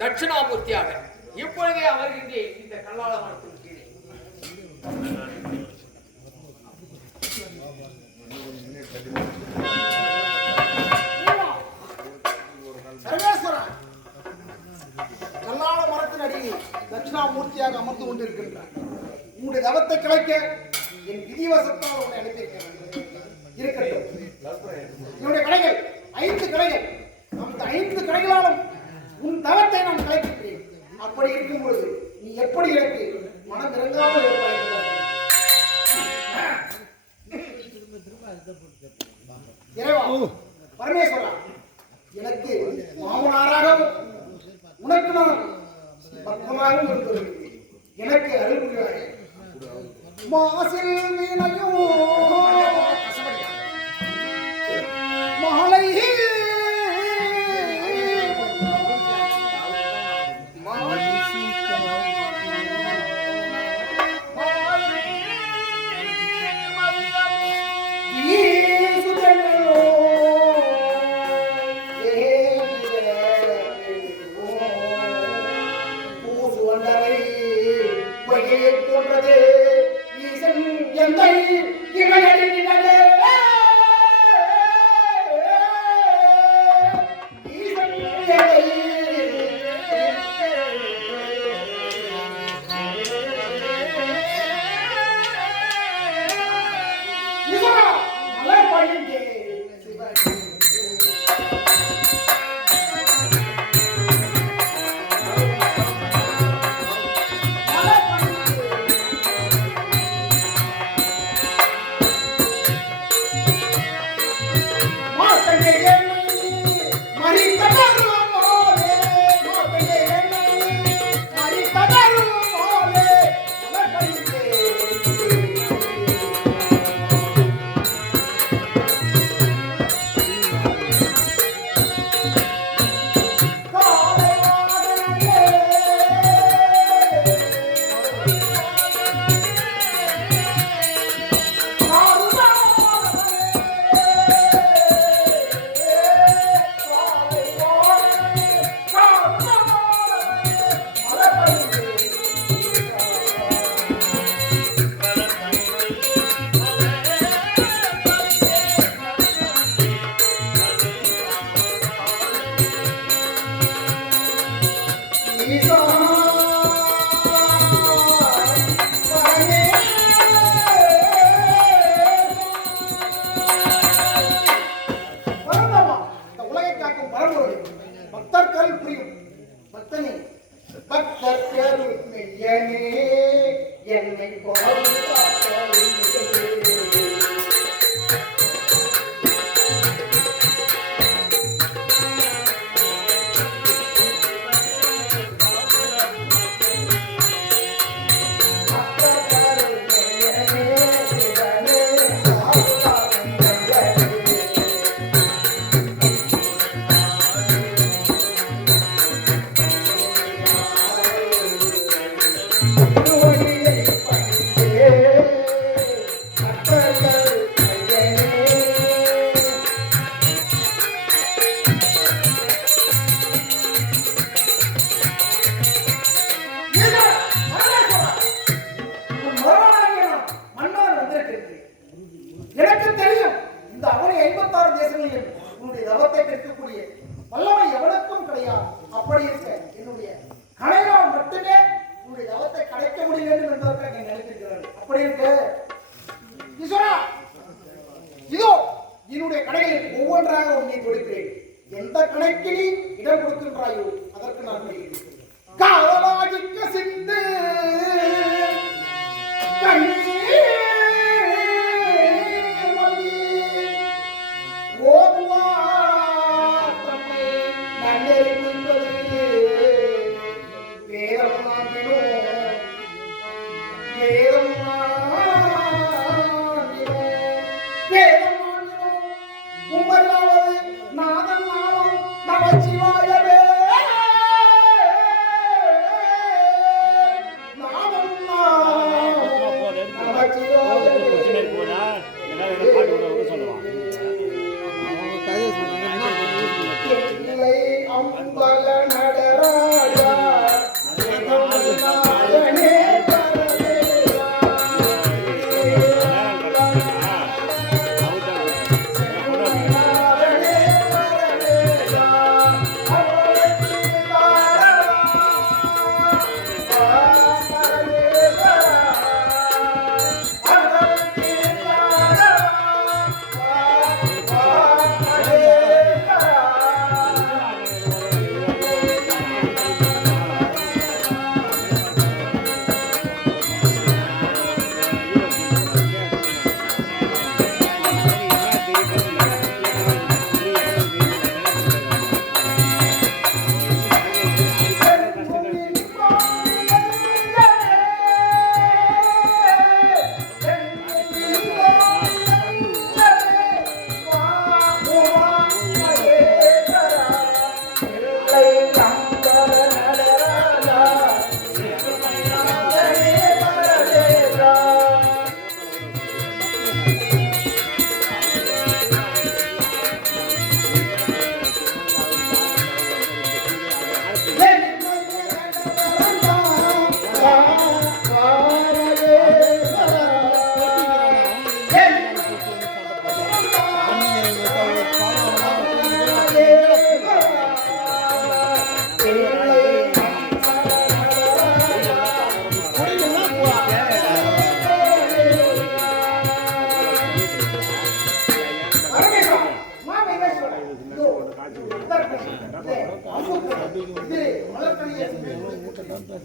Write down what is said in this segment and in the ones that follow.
தட்சிணாமூர்த்தியாக இப்பொழுதே அமர்கின்றேன் இந்த கல்லாள மரத்தின் கீழே. கல்லாள மரத்தின் அடியில் தட்சிணாமூர்த்தியாக அமர்ந்து கொண்டிருக்கின்றார். உங்களுடைய தவத்தை கிளைக்க என் விதிவசத்தால் உன்னை அனுப்பியிருக்கிறேன். இருக்கட்டும், என்னுடைய கலைகள் 5 கலைகள், அந்த 5 கலைகளாலும் உன் தவத்தை நான் கலைக்கின்றேன். அப்படி இருக்கும் பொழுது நீ எப்படி எனக்கு மனம் இறங்காமல் இருப்பாய்? பரமேஸ்வரா, எனக்கு மாமனாராகவும் உனக்கு நான் பக்தனாகவும் இருக்கிறேன். எனக்கு அருள் புரிவாய். மாசில் வீணையும் மாலை அப்படி இருக்க என்னுடைய கலையால் மட்டுமே உன்னுடைய தவத்தை கலைக்க முடியும் என்பதற்காக இருக்க ஈஸ்வரா, இதோ என்னுடைய கடைகளில் ஒவ்வொன்றாக உன்னை கொடுக்கிறேன். எந்த கணக்கு நீ இடம் கொடுக்கின்றாயோ அதற்கு நான் கொடுக்கிறேன். காவலாகிக்க சிந்து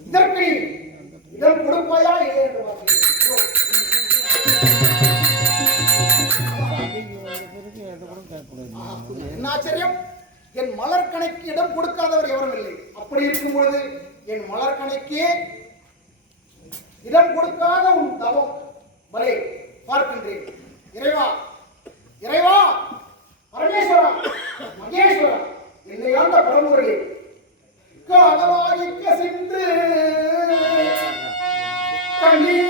இதற்கு இடம் கொடுப்பாயா இல்லை என்று என்ன ஆச்சரியம்! என் மலர் கணைக்கு இடம் கொடுக்காதவர் எவரும் இல்லை. அப்படி இருக்கும் பொழுது என் மலர் கணைக்கே இடம் கொடுக்காத உன் தவம் பலே பார்க்கின்றேன். இறைவா, இறைவா, பரமேஸ்வரா, மகேஸ்வரா, என்னை ஆண்ட பரம்பொருளே, காதலாகிக்க சென்று கண்ணீர்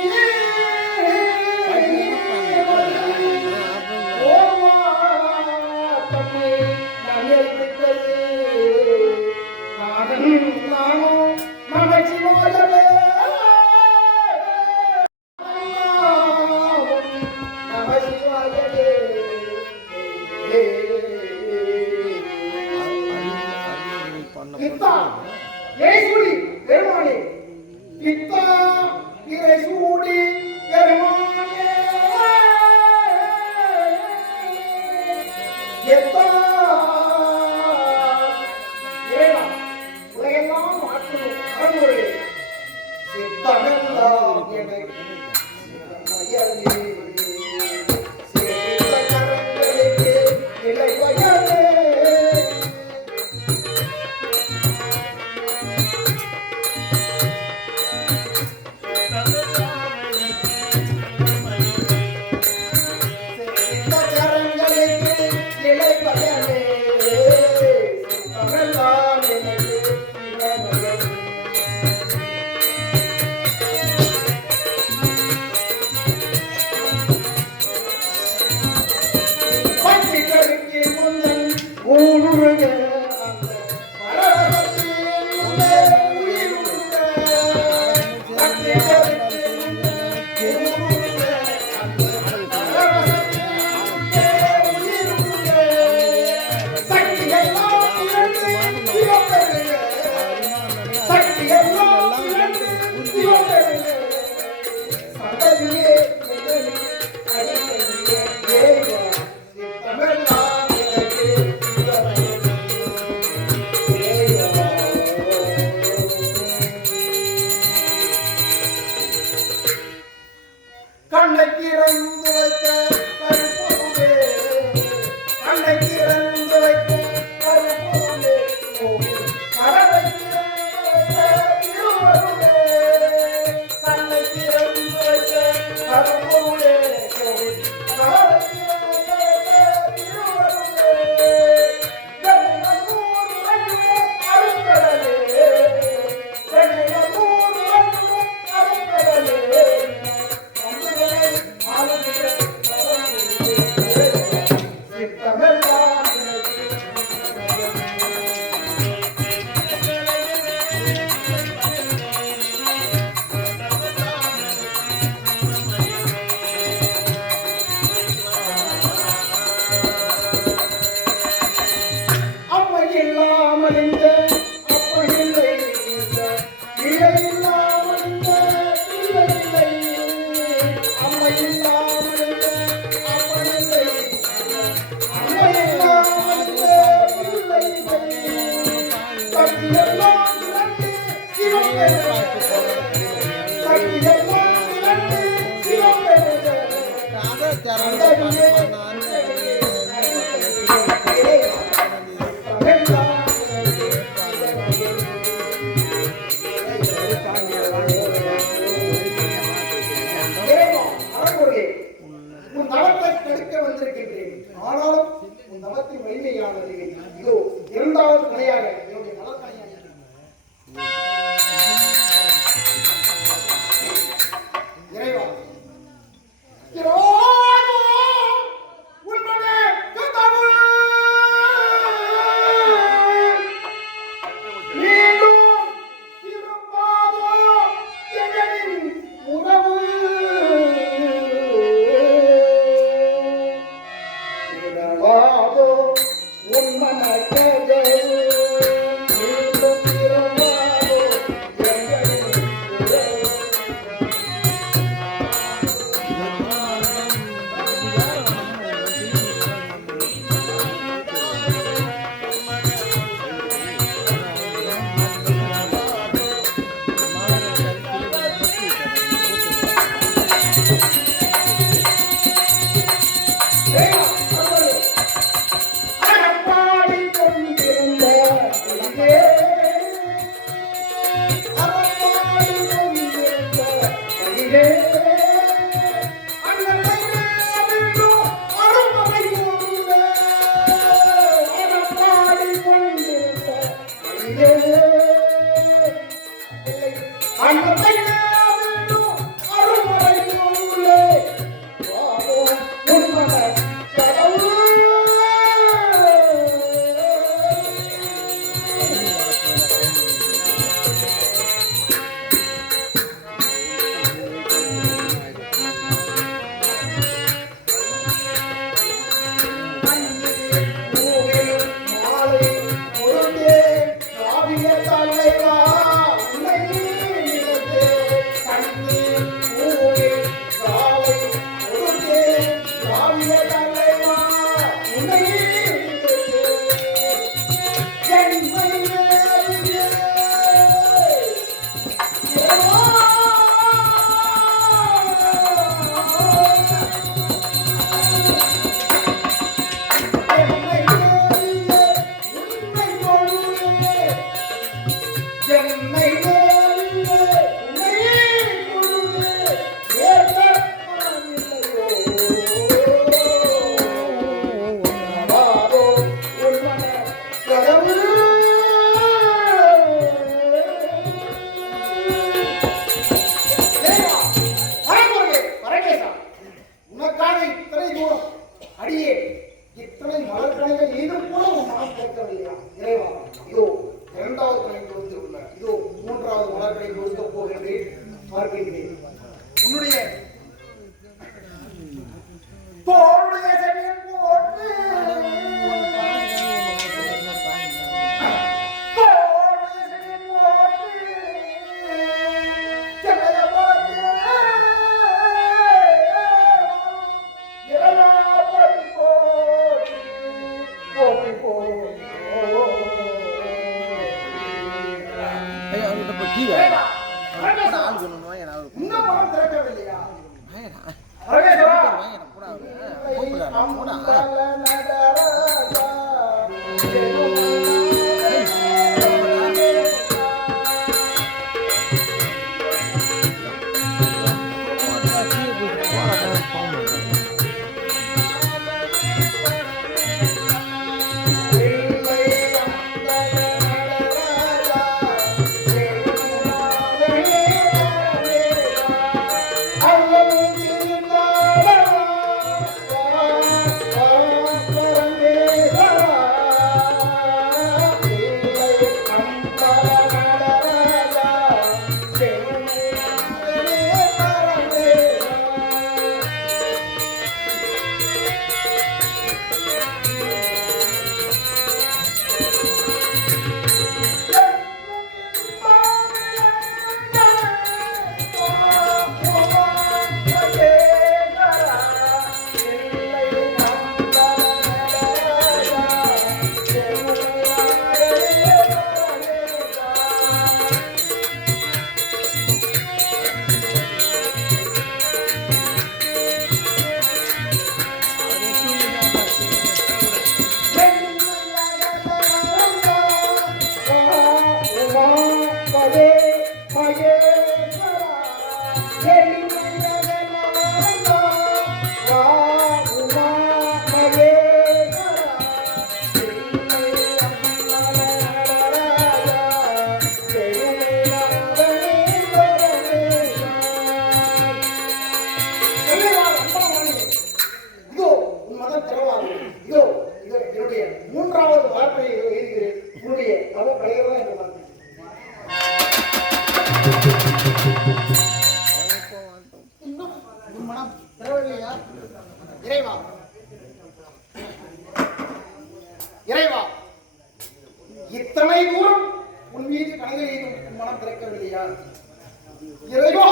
இறைவா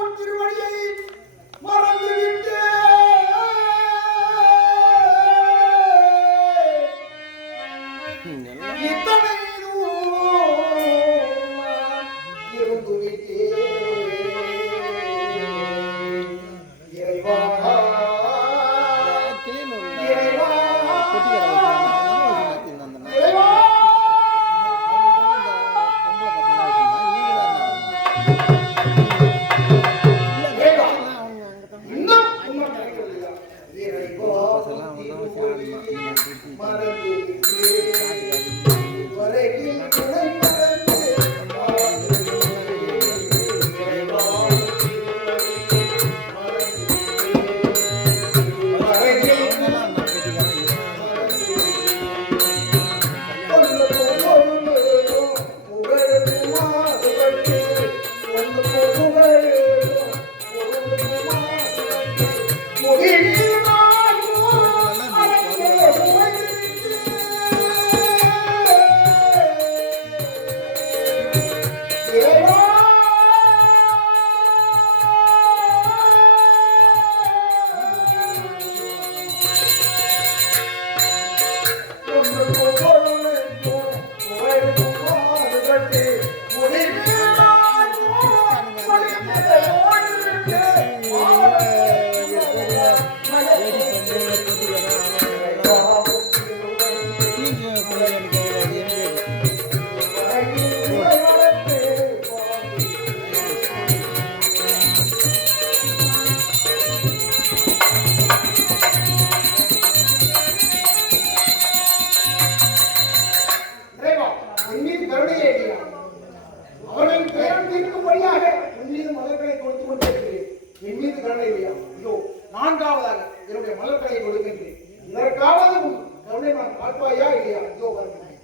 உன் திருவடியை மறந்து விட்டேன். இத்தனை தூரம் இருந்து விட்டேன். இறைவா இறைவா இறைவா நான்காவதாக என்னுடைய மலர்களை கொடுக்கின்றேன். இதற்காவது கருணை நான் காட்டுவாயா இல்லையா? இதோ வருகிறேன்.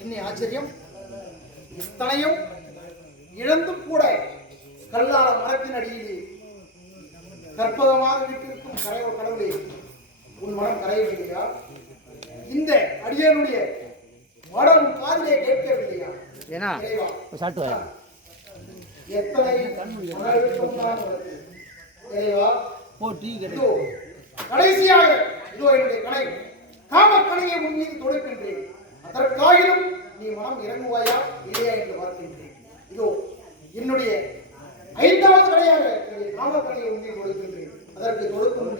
என்ன ஆச்சரியம்! இத்தனையும் இழந்தும் கூட கல்லால மரத்தின் அடியிலே கற்பகமாக வீட்டிற்கும் கடவுளே உன் மனம் கரையவில்லையா? இந்த அடியனுடைய மடம் காதிலே கேட்கவில்லையா? எத்தனை கடைசியாக இதோ என்னுடைய கணை காமக்கணையை உன் மீது தொடுக்கின்றேன். அதற்காயிலும் நீ மனம் இறங்குவாயா இல்லையா என்று பார்க்கின்றேன். இதோ என்னுடைய 5வது கடையாக காமக்கணையை உன் மீது கொடுக்கின்றேன். அதற்கு தொடுக்கும்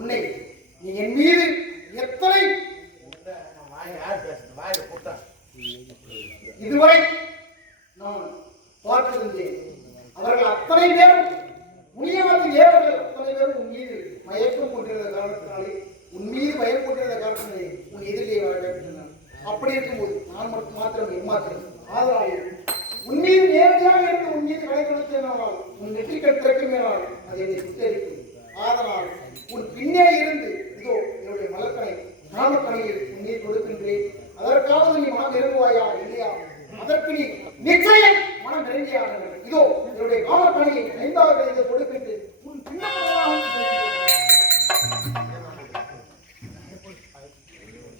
உன்னை நீ என் மீது எத்தனை இதுவரை நான் பார்த்திருந்தேன். அவர்கள் அத்தனை பேரும் முனியவர்கள் ஏவர்கள் அத்தனை பேரும் உன் மீது மயக்கம் கொண்டிருந்த காரணத்தினாலே உன் மீது பயம் கொண்டிருந்த காரணத்தினாலே உன் எதிரிலே வரவேற்கின்றனர். அப்படி இருக்கும்போது நான் மட்டும் மாத்திரம் எம்மாத்திரம் ஆதலாக உன் மீது நேரடியாக இருந்து உன் மீது கடைபிடித்தால் உன் நெற்றிக்கல் திறக்குமேனால் அதை என்னை சுத்தரிக்கும். ஆதலால் உன் பின்னே இருந்து இதோ என்னுடைய மலர்கனை காமக்கணையில் உன் மீது கொடுக்கின்றேன். அதற்காவது நீ மனம் இறங்குவாயா இல்லையா? அதற்கு நீ நிச்சயம் மனம் இறங்கியாக இதோ என்னுடைய காமக்கணையை 5வது இதை கொடுக்கின்றேன். உன்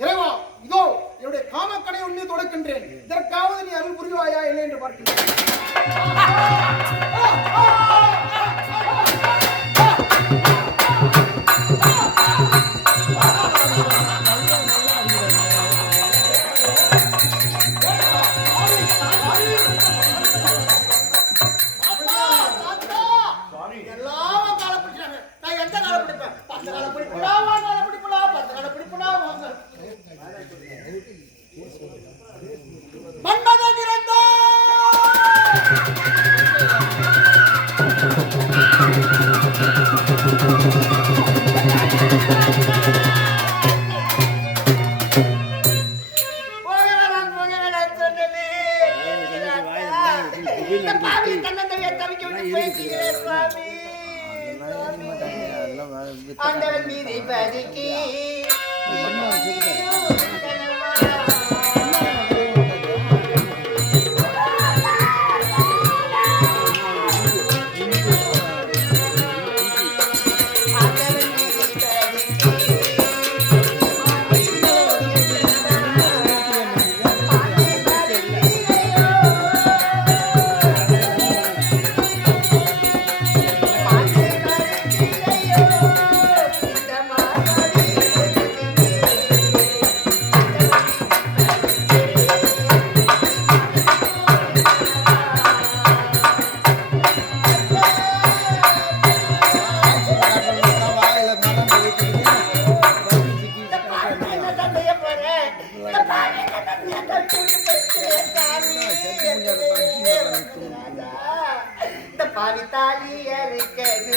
இறைவா இதோ என்னுடைய காமக்கணையை உன் மீது கொடுக்கின்றேன். இதற்காவது நீ அருள் புரிவாயா இல்லை என்று பார்க்கின்றேன். ஆண்டவன் மீது பதிக்கி இந்த பாவித்தாலி அறுக்கது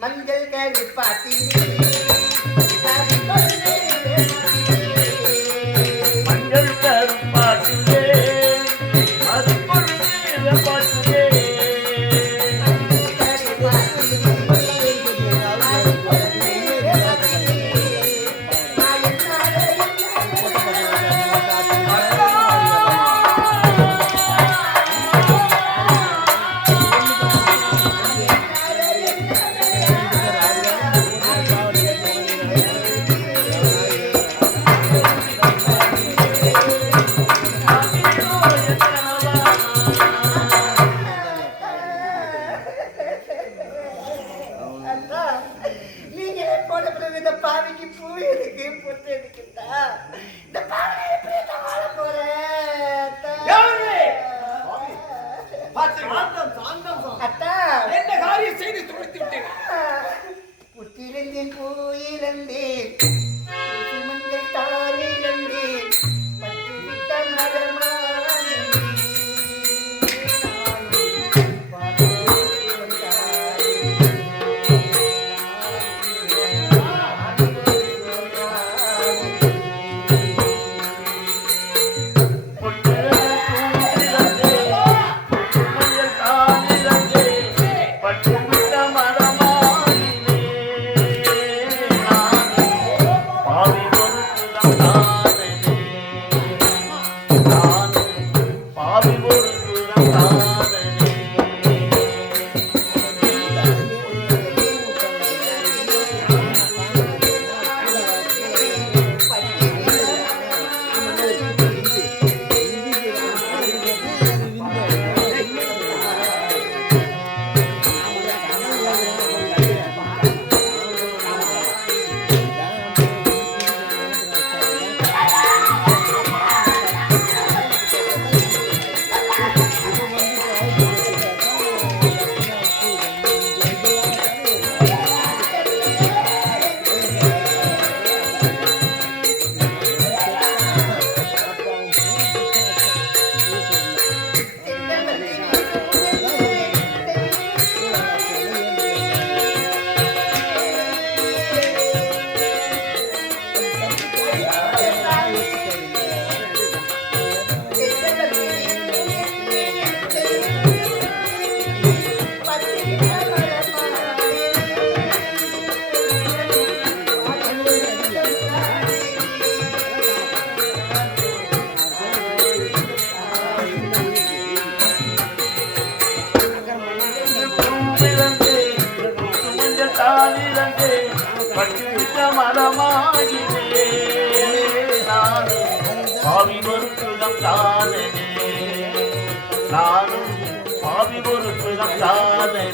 மஞ்சள் கறி பாத்தி மஞ்சள் கருப்பாட்டிலே அது பொருளே பாட்டிலே புத்திரந்தின் பூயிலந்தேன் மஞ்சள் தானிலந்தேன் பட்டு விட்ட மரமானே மரமாகினே பாவி பொறுப்புதம் தானே நானும் பாவி பொறுப்புதம் தானே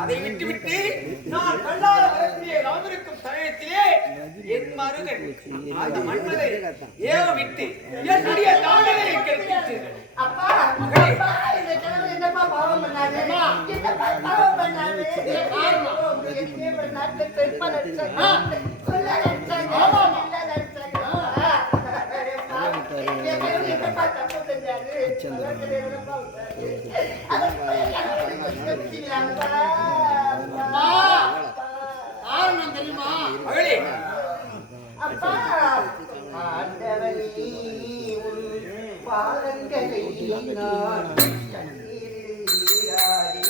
அதை விட்டுவிட்டு நான் கல்லால் வரக்கூடிய ராமருக்கும் சமயத்திலே என் மருகன் அந்த மன்மதை ஏவ விட்டு என்னுடைய தாண்டலை கெடுத்து அப்பா அப்பா இந்த கிழமை என்னப்பா பாவம் பண்ணாரு என்னப்பா பாவம் பண்ணாரு என்ன பண்ணாரு பெருமா நடிச்சாங்க சொல்ல நடிச்சாங்க இல்ல நடிச்சாங்க என்னப்பா தப்பு செஞ்சாரு காரணம் தெரியுமா மகளே? அப்பா ஆண்டவனே உன் பாதங்களை நான் கண்ணீரில் நீராடி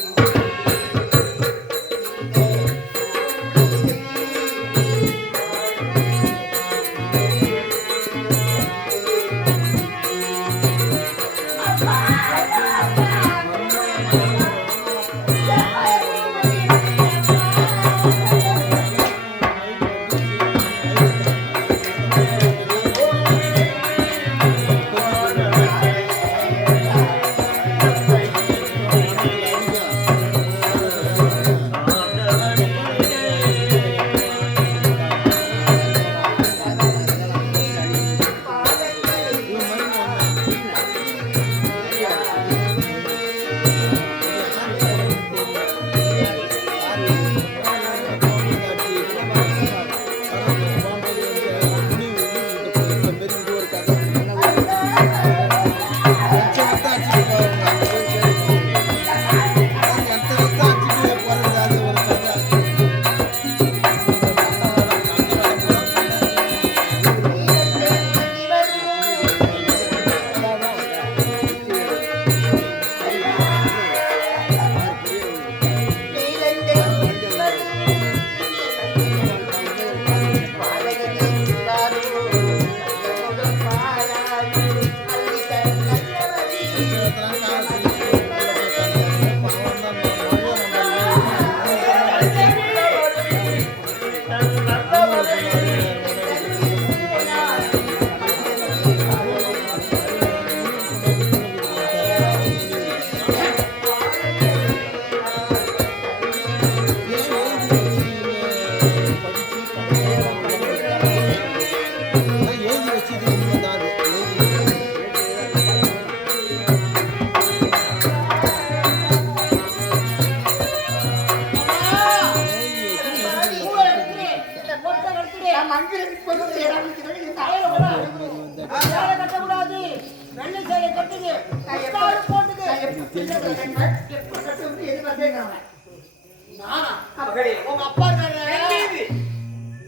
மகளே, உங்க அப்பா என் மீது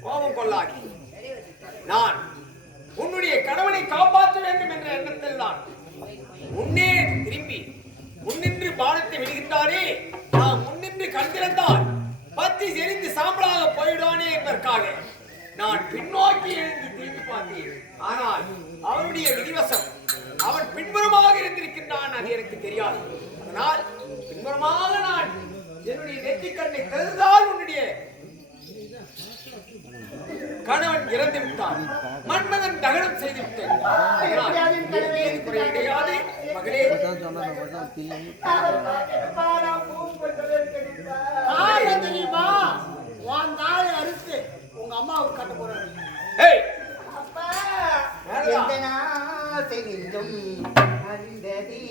கோபம் கொள்ளாதே. நான் உன்னுடைய கணவனை காப்பாற்ற வேண்டும் என்ற எண்ணத்தில் தான் முன்னே திரும்பி முன்னின்று பானத்தை விடுகின்றாரே, நான் முன்னின்று கண்டிருந்தால் பத்தி செறிந்து சாம்பலாக போயிடுவானே என்பதற்காக நான் பின்னோக்கி எழுந்து திரும்பி பார்த்தேன். ஆனால் அவனுடைய விதிவசம் அவன் பின்புறமாக இருந்திருக்கின்றான், அது எனக்கு தெரியாது. அதனால் பின்புறமாக நான் என்னுடைய நெற்றிக்கண்ணை கருதால் உன்னுடைய கணவன் இறந்து விட்டான், மன்மதன் தகனம் செய்து விட்டேன். கிடையாது மகளே, தெரியுமா உன் தாயை அறுத்து உங்க அம்மாவுக்கு கட்ட போறாரு. அப்பா எந்த நாசை நெஞ்சம் அறிந்ததே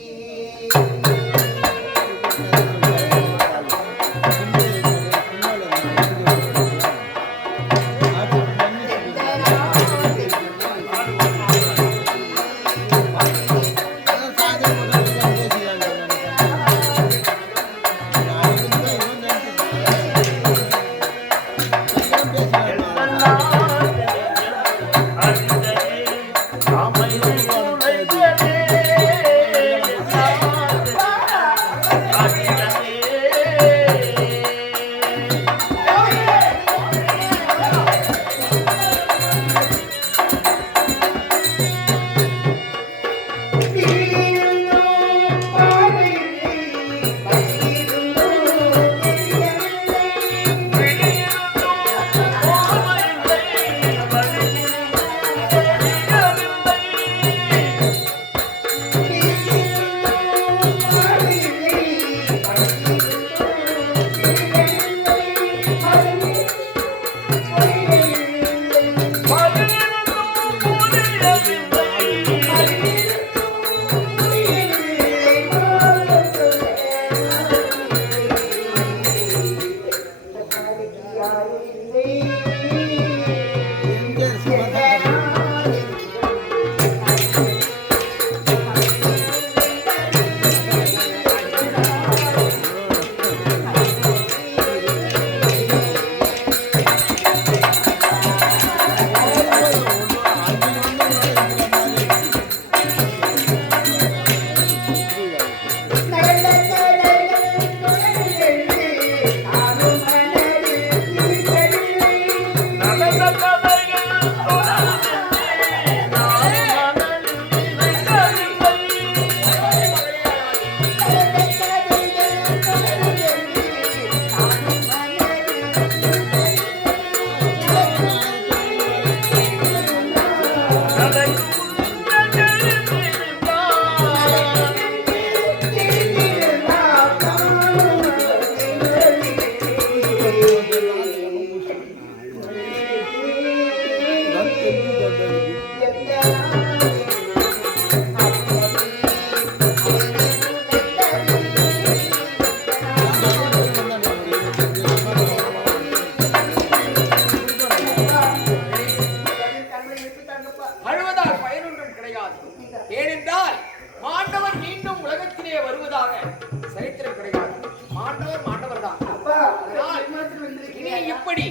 இப்படி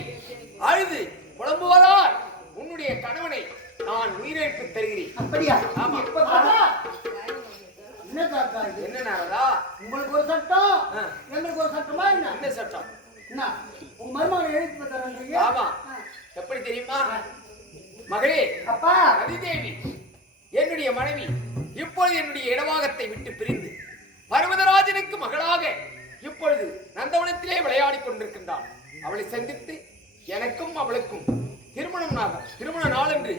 அழுது புலம்புவதால் உன்னுடைய கணவனை நான் உயிரிழப்பு தருகிறேன். அப்படியா? ஆமா. இப்ப தாத்தா, என்ன தாத்தா இது? என்ன நாரதா? உங்களுக்கு ஒரு சட்டம், எங்களுக்கு ஒரு சட்டமா என்ன? என்ன சட்டம்? என்ன உங்க மருமகனை எழுத்து தரீங்க? ஆமா. எப்படி தெரியுமா மகளே? அப்பா, ரதிதேவி என்னுடைய மனைவி இப்பொழுது என்னுடைய இடவாகத்தை விட்டு பிரிந்து பர்வதராஜனுக்கு மகளாக இப்பொழுது நந்தவனத்திலே விளையாடிக் கொண்டிருக்கின்றாள். அவளை சந்தித்து எனக்கும் அவளுக்கும் திருமண நாள் என்று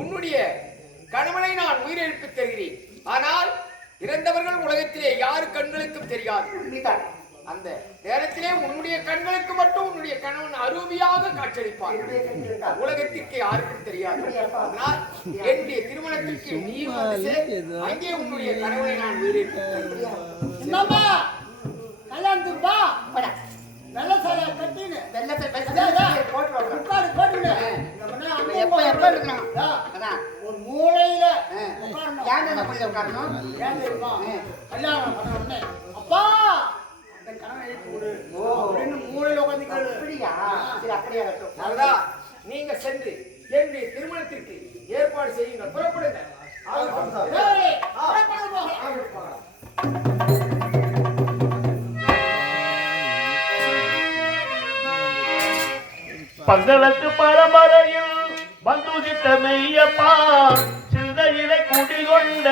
உன்னுடைய கணவனை நான் உயிரிழப்பு தருகிறேன். ஆனால் இறந்தவர்கள் உலகத்திலே யாரு கண்களுக்கும் தெரியாது. அந்த நேரத்திலே உன்னுடைய கண்களுக்கு மட்டும் உன்னுடைய கணவன் அரூபியாக காட்சியளிப்பார். உலகத்திற்கு யாருக்கும் தெரியாது. ஆனால் என்னுடைய திருமணத்திற்கு நீ அங்கே உன்னுடைய கணவனை நான் உயிரிழப்பேன். கல்யாணத்துக்கு வா. வெள்ள சேலை கட்டினு ஒரு மூலையில கல்யாணம் பண்ண உடனே அப்பா அந்த கணவன் எழுப்பி விடு அப்படின்னு மூலையில உட்காந்து. அப்படியா? நீங்க சென்று என்னுடைய திருமணத்திற்கு ஏற்பாடு செய்யுங்கள். புறப்படுங்க. பந்தளத்து பரம்பரையில் வந்துதித்த மெய்யப்பா, சிந்தையிலை குடிகொண்ட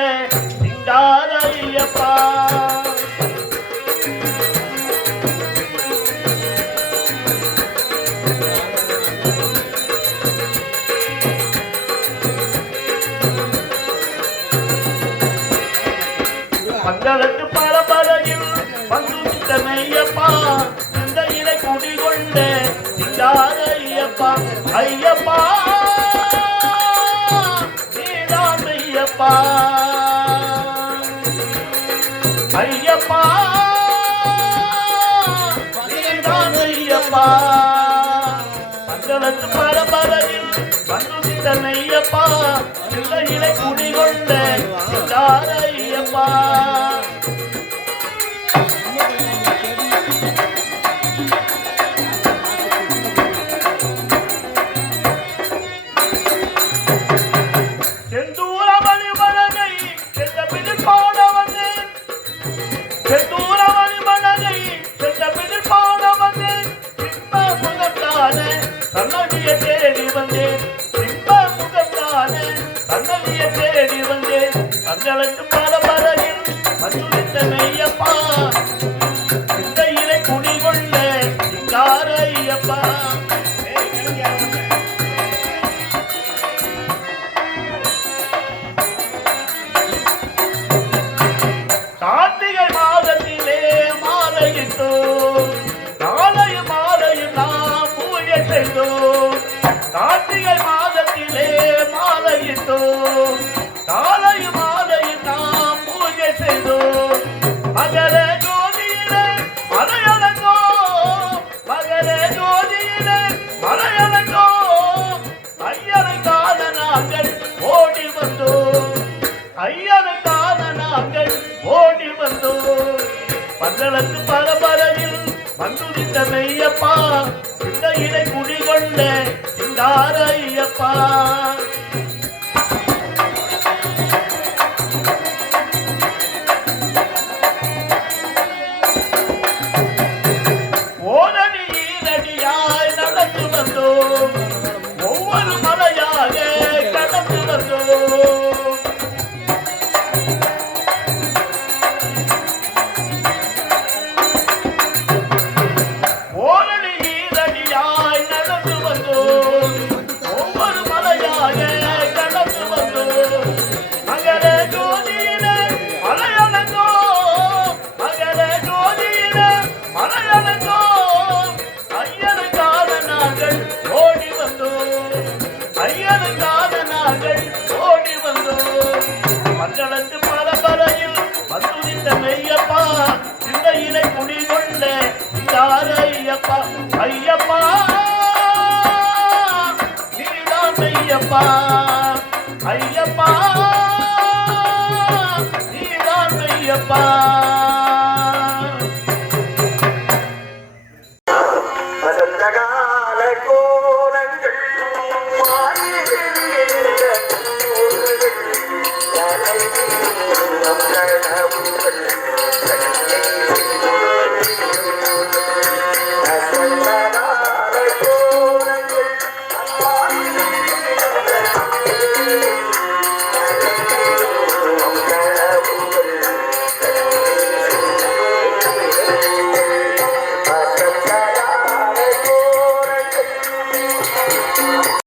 சிங்கார ஐயப்பா. பந்தளத்து பரம்பரையில் வந்துதித்த மெய்யப்பா, சிந்தையிலை குடிகொண்ட ஐயப்பா. ஐயப்பா நீதான் ஐயப்பா. ஐயப்பா நீதான் ஐயப்பா. மங்களத்து பரம்பரையில் வந்துதித்த ஐயப்பா, சிந்தையிலை குடிகொண்ட ஐயப்பா. பந்தளத்து பரம்பரையில் வந்துதித்த மெய்யப்பா, சிந்தையிலை குடிகொண்ட சிங்கார ஐயப்பா. கார்த்திகை மாதத்திலே மாலையிட்டோம், நாளைய மாலையில் நாம் பூஜை செய்தோம். கார்த்திகை மாதத்திலே மாலையிட்டோம், நாளைய மாலையில் நாம் பூஜை செய்தோம். மகர ஜோதியிலே மலையளந்தோம், மகர ஜோதியிலே மலையளந்தோம். ஐயனை காண நாங்கள் ஓடி வந்தோம், ஐயனை காண நாங்கள் ஓடி வந்தோம். பந்தளத்து பரம்பரையில் வந்துதித்த மெய்யப்பா, சிந்தையிலை குடிகொண்ட சிங்கார ஐயப்பா. ஓரடி ஈரடியாய் நடந்து வந்தோம், ஒவ்வொரு மலையாக கடந்து வந்தோம். ஓரடி ஈரடியாய் நடந்து வந்தோம், ஒவ்வொரு மலையாக கடந்து வந்தோம். மகர ஜோதியிலே மலையளந்தோம், மகர ஜோதியிலே மலையளந்தோம். ஐயனுக்காக நாங்கள் ஓடி வந்தோம், ஐயனுக்காக நாங்கள் ஓடி வந்தோம். மங்களத்து பரம்பரையில் வந்துதித்த மெய்யப்பா, சிந்தையிலை குடிகொண்ட சிங்கார ஐயப்பா. ஐயப்பா நீதான் ஐயப்பா. ஐயப்பா நீதான் ஐயப்பா.